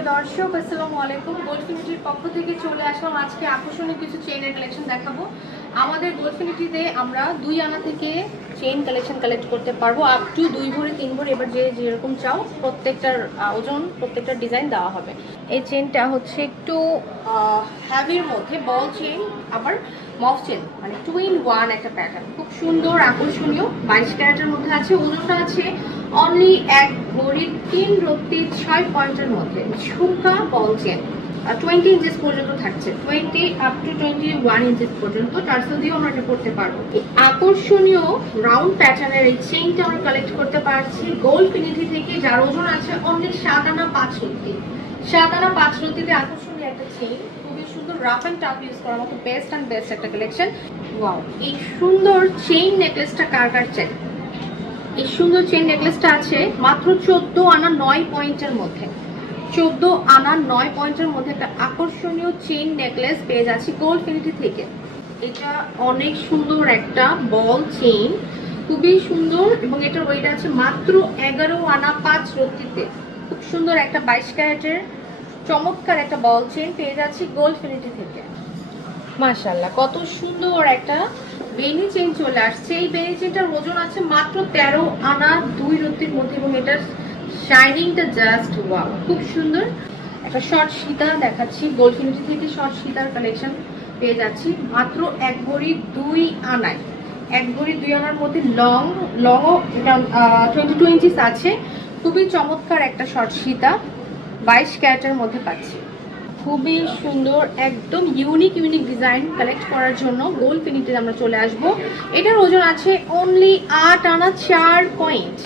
প্রিয় দর্শক, আসসালামু আলাইকুম। গোল্ডফিনিটির পক্ষ থেকে চলে আসলাম আজকে আকর্ষণীয় কিছু চেইনের কালেকশন দেখাবো। আমাদের গোল্ডফিনিটিতে আমরা 2 আনা থেকে চেইন কালেকশন কালেক্ট করতে পারবো, আপ টু 2 ভরি 3 ভরি, এবার যে যেরকম চাও প্রত্যেকটার ওজন প্রত্যেকটার ডিজাইন দেওয়া হবে। এই চেইনটা হচ্ছে একটু হ্যাভির মধ্যে বল চেইন, আবার মফ চেইন, মানে 2 in 1 একটা প্যাটার্ন, খুব সুন্দর আকর্ষণীয়। 22 ক্যারেটের মধ্যে আছে, ওজনটা আছে অনলি 1 ভরি 3 রত্তি 6 পয়েন্টের মধ্যে। ঝুমকা বল চেন 20 ইঞ্চেস পর্যন্ত থাকছে, 20 আপ টু 21 ইঞ্চেস পর্যন্ত টার্সেল দিয়েও আমরা এটা করতে পারবো। আকর্ষণীয় রাউন্ড প্যাটার্নের এই চেইনটা আমরা কালেক্ট করতে পারছি গোল্ডফিনিটি থেকে, যার ওজন আছে অনলি 7 আনা 5 রত্তি। 7 আনা 5 রত্তিতে আকর্ষণীয় একটা চেইন, খুবই সুন্দর, রাফ অ্যান্ড টাফ ইউজ করার মতো বেস্ট অ্যান্ড বেস্ট একটা কালেকশন। ওয়াও, এই সুন্দর চেইন নেকলেসটা কার কার চাই? এই সুন্দর চেইন নেকলেসটা আছে মাত্র 14 আনা 9 পয়েন্টের মধ্যে। 14 আনা 9 পয়েন্টের মধ্যে একটা আকর্ষণীয় চেইন নেকলেস পেয়ে যাচ্ছি গোল্ডফিনিটি থেকে। এটা অনেক সুন্দর একটা বল চেইন, খুবই সুন্দর, এবং এটার ওয়েট আছে মাত্র 11 আনা 5 রত্তিতে। খুব সুন্দর একটা 22 ক্যারেটের চমৎকার একটা বল চেইন পেয়ে যাচ্ছি গোল্ডফিনিটি থেকে। মাশাআল্লাহ, কত সুন্দর একটা বেনি চেইন চলে আসছে। এই বেনি চেইনটার ওজন আছে মাত্র 13 আনা 2 রত্তির মধ্যে, এবং এটার শাইনিংটা জাস্ট ওয়াও, খুব সুন্দর। একটা শর্ট সীতা দেখাচ্ছি গোল্ডফিনিটি থেকে, শর্ট সীতার কালেকশন পেয়ে যাচ্ছি মাত্র 1 ভরি 2 আনায়। 1 ভরি 2 আনার মধ্যে লংও এটা 22 ইঞ্চিস আছে। খুবই চমৎকার একটা শর্ট সীতা 22 ক্যারেটের মধ্যে পাচ্ছি। খুবই সুন্দর, একদম ইউনিক ডিজাইন কালেক্ট করার জন্য গোল্ডফিনিটিতে আমরা চলে আসব। এটার ওজন আছে অনলি 8 আনা 4 পয়েন্ট।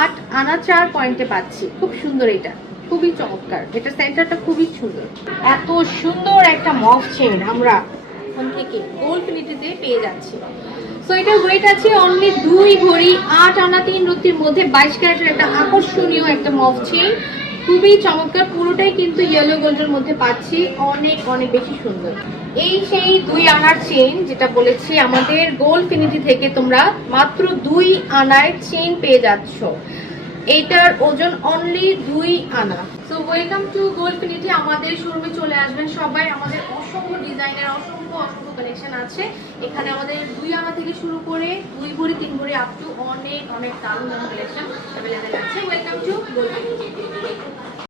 8 আনা 4 পয়েন্টে পাচ্ছি, খুব সুন্দর। এটা খুবই চমৎকার, এটা সেন্টারটা খুবই সুন্দর। এত সুন্দর একটা মফ চেইন আমরা এখান থেকে গোল্ডফিনিটিতে পেয়ে যাচ্ছি। সো এটার ওয়েট আছে অনলি 2 ভরি 8 আনা 3 রত্তির মধ্যে, 22 ক্যারেটের একটা আকর্ষণীয় একটা মফ চেইন, খুবই চমৎকার। পুরোটাই কিন্তু ইয়েলো গোল্ডের মধ্যে পাচ্ছি, অনেক অনেক বেশি সুন্দর। এই সেই 2 আনার চেইন যেটা বলেছি, আমাদের গোল্ডফিনিটি থেকে তোমরা মাত্র 2 আনায় চেইন পেয়ে যাচ্ছ। এটার ওজন অনলি 2 আনা। So welcome to Goldfinity. আমাদের শোরুমে চলে আসবেন সবাই। আমাদের অসংখ্য ডিজাইনের অসংখ্য কালেকশন আছে এখানে। আমাদের 2 আনা থেকে শুরু করে 2 ভরি 3 ভরি আপ টু অনেক অনেক দারুণ কালেকশন অ্যাভেলেবেল আছে। Welcome to গোল্ডফিনিটি।